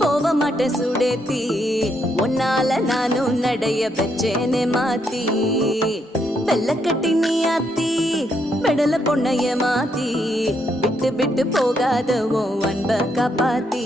போக மாட்டேன் சுடேத்தி உன்னால நானும் நடைய பெச்சேனே மாத்தி வெள்ள கட்டி நீ ஆத்தி பெடல பொண்ணைய மாத்தி விட்டு விட்டு போகாத உன் அன்ப காப்பாத்தி